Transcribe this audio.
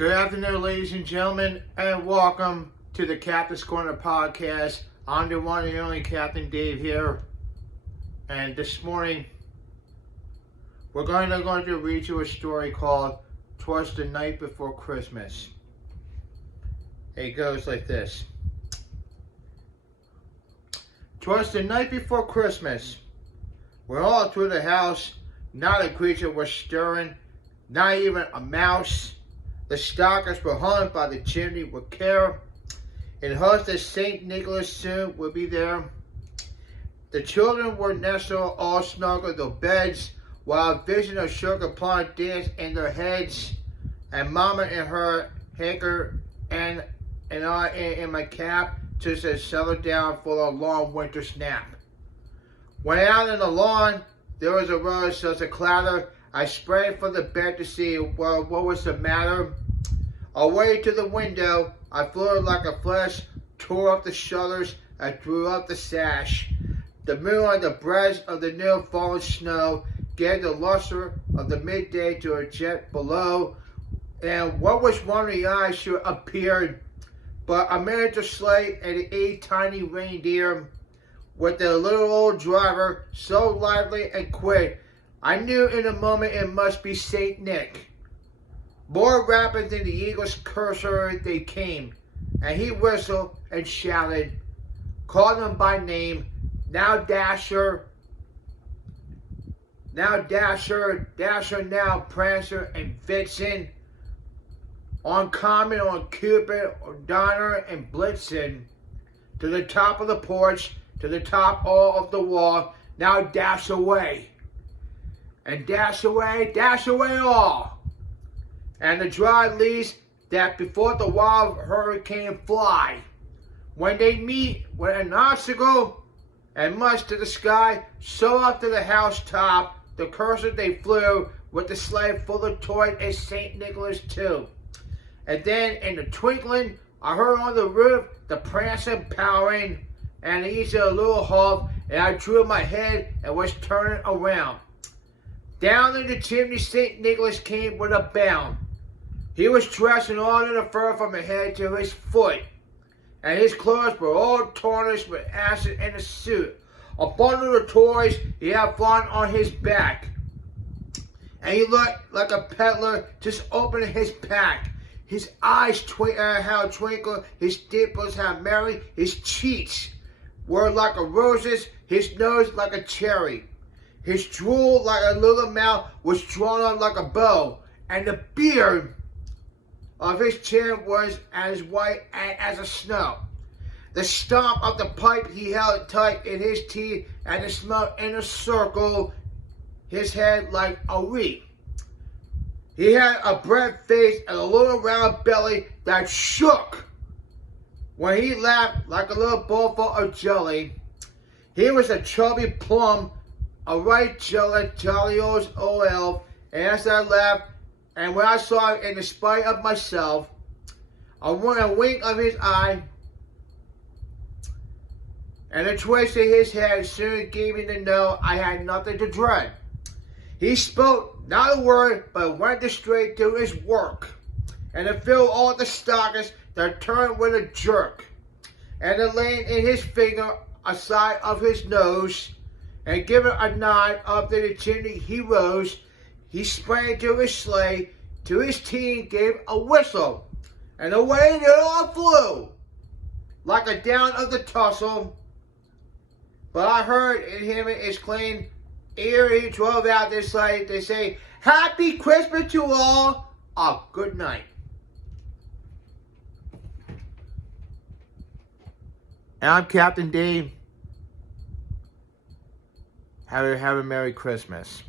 Good afternoon, ladies and gentlemen, and welcome to the Captain's Corner podcast. I'm the one and only Captain Dave here, and this morning we're going to read you a story called "Twas the Night Before Christmas." It goes like this. 'Twas the night before Christmas, when all through the house not a creature was stirring, not even a mouse. The stockings were hung by the chimney with care, in hopes that St. Nicholas soon would be there. The children were nestled all snug in their beds, while a vision of sugar plum danced in their heads, and Mama in her hanker and I in my cap just to settle down for a long winter nap. When out on the lawn there was a rush, such a clatter, I sprang for the bed to see what was the matter. Away to the window, I flew like a flash, tore up the shutters, I drew up the sash. The moon on the breast of the new fallen snow gave the luster of the midday to a jet below, and what was wondering eyes should appeared but a miniature sleigh and 8 tiny reindeer, with their little old driver so lively and quick, I knew in a moment it must be Saint Nick. More rapid than the eagle's cursor they came, and he whistled and shouted, called them by name, now Dasher, Dasher, now Prancer and Vixen, on Comet, on Cupid, on Donner and Blitzen, to the top of the porch, to the top all of the wall, now dash away, and dash away all. And the dry leaves that before the wild hurricane fly, when they meet with an obstacle and much to the sky, so up to the housetop, the cursor they flew, with the sleigh full of toys and St. Nicholas too. And then in the twinkling, I heard on the roof the prancing powering, and each a little halt, and I drew my head and was turning around. Down in the chimney St. Nicholas came with a bound. He was dressed in all in the fur from his head to his foot, and his clothes were all tarnished with acid and a suit. A bundle of toys he had flung on his back, and he looked like a peddler just opening his pack. His eyes how twinkle, his dimples how merry, his cheeks were like a rose's, his nose like a cherry. His drool like a little mouth was drawn on like a bow, and the beard of his chin was as white as a snow. The stump of the pipe he held tight in his teeth, and the smoke in a circle his head like a wreath. He had a bread face and a little round belly that shook when he laughed like a little bowl full of jelly. He was a chubby plum, a right jolly old elf, and as I laughed, and when I saw him in spite of myself, a wink of his eye and a twist of his head soon gave me to know I had nothing to dread. He spoke not a word, but went straight to his work, and to fill all the stockings that turned with a jerk, and to laying in his finger aside of his nose, and giving a nod up to the chimney he rose. He sprang to his sleigh, to his team gave a whistle, and away they all flew, like a down of the tussle. But I heard in him his clean ear he drove out this sleigh to say, Happy Christmas to all, a good night. And I'm Captain Dave. Have a Merry Christmas.